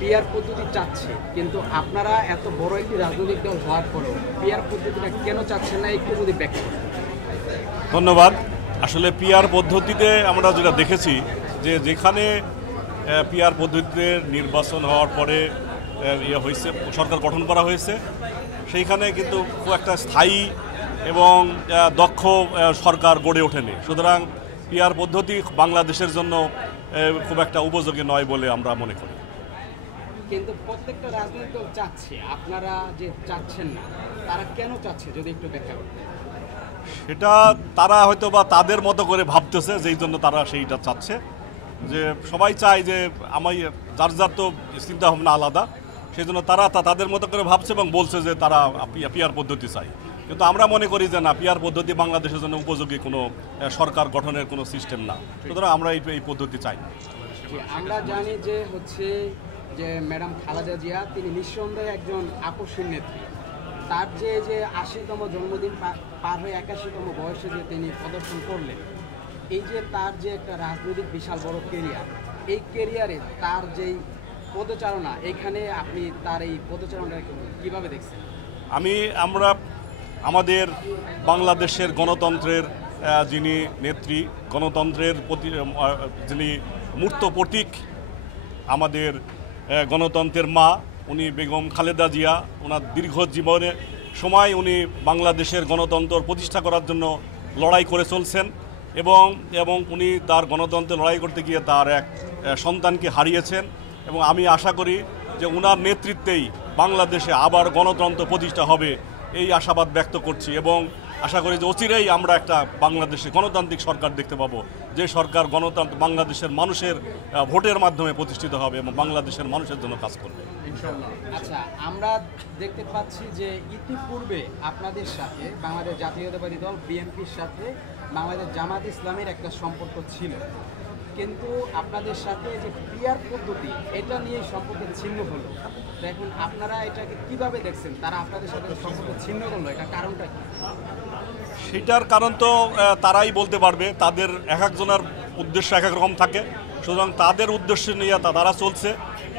PR পদ্ধতি চাচ্ছে, কিন্তু আপনারা এত বড় একটি রাজনৈতিক দল হওয়ার পরেও পিআর পদ্ধতিটা কেন চাচ্ছেন না, একটু যদি ব্যাখ্যা করেন। ধন্যবাদ। আসলে পিআর পদ্ধতিতে আমরা যেটা দেখেছি যে যেখানে পিআর পদ্ধতিতে নির্বাচন হওয়ার পরে হয়েছে, সরকার গঠন করা হয়েছে, সেইখানে কিন্তু খুব একটা স্থায়ী এবং দক্ষ সরকার গড়ে ওঠেনি। সুতরাং পিআর পদ্ধতি বাংলাদেশের জন্য খুব একটা উপযোগী নয় বলে আমরা মনে করি। কিন্তু প্রত্যেকটা রাজনৈতিক দল চাচ্ছে, আপনারা যে চাচ্ছেন না, তারা কেন চাচ্ছে যদি একটু ব্যাখ্যা করেন। সেটা তারা হয়তো বা তাদের মতো করে ভাবতেছে, যেই জন্য তারা সেইটা চাচ্ছে। যে সবাই চায় যে যার যার তো চিন্তাভাবনা আলাদা, সেই জন্য তারা তাদের মতো করে ভাবছে এবং বলছে যে তারা পিআর পদ্ধতি চায়। কিন্তু আমরা মনে করি যে না, পিআর পদ্ধতি বাংলাদেশের জন্য উপযোগী কোনো সরকার গঠনের কোনো সিস্টেম না। সুতরাং আমরা এই পদ্ধতি চাই না। আমরা জানি যে যে ম্যাডাম খালেদা জিয়া, তিনি নিঃসন্দেহে একজন আপসীন নেত্রী। তার যে ৮০তম জন্মদিন পার হয়ে ৮১তম বয়সে যে তিনি প্রদর্শন করলেন, এই যে তার যে একটা রাজনৈতিক বিশাল বড় কেরিয়ার, এই কেরিয়ারে তার যেই পদচারণা, এখানে আপনি তার এই পদচারণাটা কীভাবে দেখছেন? আমরা আমাদের বাংলাদেশের গণতন্ত্রের যিনি নেত্রী, গণতন্ত্রের যিনি মূর্ত প্রতীক, আমাদের গণতন্ত্রের মা, উনি বেগম খালেদা জিয়া, ওনার দীর্ঘ জীবনের সময় উনি বাংলাদেশের গণতন্ত্র প্রতিষ্ঠা করার জন্য লড়াই করে চলছেন এবং উনি তার গণতন্ত্রে লড়াই করতে গিয়ে তার এক সন্তানকে হারিয়েছেন। এবং আমি আশা করি যে ওনার নেতৃত্বেই বাংলাদেশে আবার গণতন্ত্র প্রতিষ্ঠা হবে, এই আশাবাদ ব্যক্ত করছি। এবং আশা করি যে অচিরেই আমরা একটা বাংলাদেশে গণতান্ত্রিক সরকার দেখতে পাবো, যে সরকার গণতন্ত্র বাংলাদেশের মানুষের ভোটের মাধ্যমে প্রতিষ্ঠিত হবে এবং বাংলাদেশের মানুষের জন্য কাজ করবে। আচ্ছা, আমরা দেখতে পাচ্ছি যে ইতিপূর্বে আপনাদের সাথে বাংলাদেশ জাতীয়তাবাদী দল বিএনপির সাথে বাংলাদেশ জামাত ইসলামের একটা সম্পর্ক ছিল, কিন্তু আপনাদের সাথে যে পিআর পদ্ধতি, এটা নিয়ে সম্পর্ক ছিন্ন হলো। এখন আপনারা এটাকে কিভাবে দেখছেন? তারা আপনাদের সাথে সম্পর্ক ছিন্ন করলো, এটা কারণটা কি? সেটার কারণ তো তারাই বলতে পারবে, তাদের এক একজনের উদ্দেশ্য এক এক রকম থাকে। সুতরাং তাদের উদ্দেশ্য নিয়ে তারা চলছে।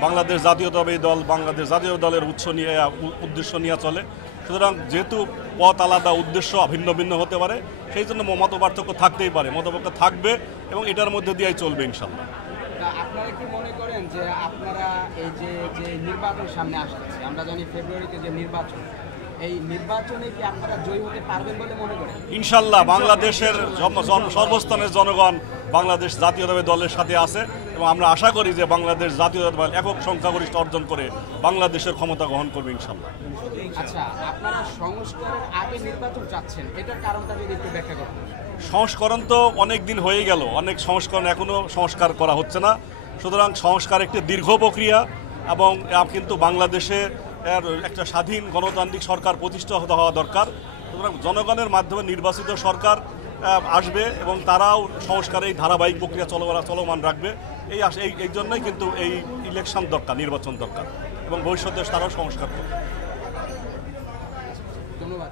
বাংলাদেশ জাতীয়তাবাদী দল বাংলাদেশ জাতীয় দলের উদ্দেশ্য নিয়ে চলে। সুতরাং যেহেতু পথ আলাদা, উদ্দেশ্য ভিন্ন ভিন্ন হতে পারে, সেই জন্য মত পার্থক্য থাকতেই পারে, মতপার্থক্য থাকবে এবং এটার মধ্যে দিয়েই চলবে ইনশাল্লাহ। আপনারা কি মনে করেন যে আপনারা এই যে নির্বাচন সামনে আসতেছে, আমরা জানি ফেব্রুয়ারিতে যে নির্বাচন, এই নির্বাচনে কি আপনারা জয়ী হতে পারবেন বলে মনে করেন? ইনশাল্লাহ বাংলাদেশের সর্বস্তরের জনগণ বাংলাদেশ জাতীয়তাবাদী দলের সাথে আছে এবং আমরা আশা করি যে বাংলাদেশ জাতীয়তাবাদী দল একক সংখ্যাগরিষ্ঠ অর্জন করে বাংলাদেশের ক্ষমতা গ্রহণ করবে ইনশাল্লাহ। আচ্ছা, আপনারা সংস্কারের আগে নির্বাচন চাচ্ছেন, এটার কারণটা যদি একটু ব্যাখ্যা করতেন। সংস্করণ তো অনেক দিন হয়ে গেল, অনেক সংস্করণ এখনও সংস্কার করা হচ্ছে না। সুতরাং সংস্কার একটি দীর্ঘ প্রক্রিয়া এবং কিন্তু বাংলাদেশে একটা স্বাধীন গণতান্ত্রিক সরকার প্রতিষ্ঠা হওয়া দরকার। সুতরাং জনগণের মাধ্যমে নির্বাচিত সরকার আসবে এবং তারাও সংস্কারের ধারাবাহিক প্রক্রিয়া চলমান রাখবে। এই জন্যই কিন্তু এই ইলেকশন দরকার, নির্বাচন দরকার এবং ভবিষ্যতে তারাও সংস্কার করবে। ধন্যবাদ।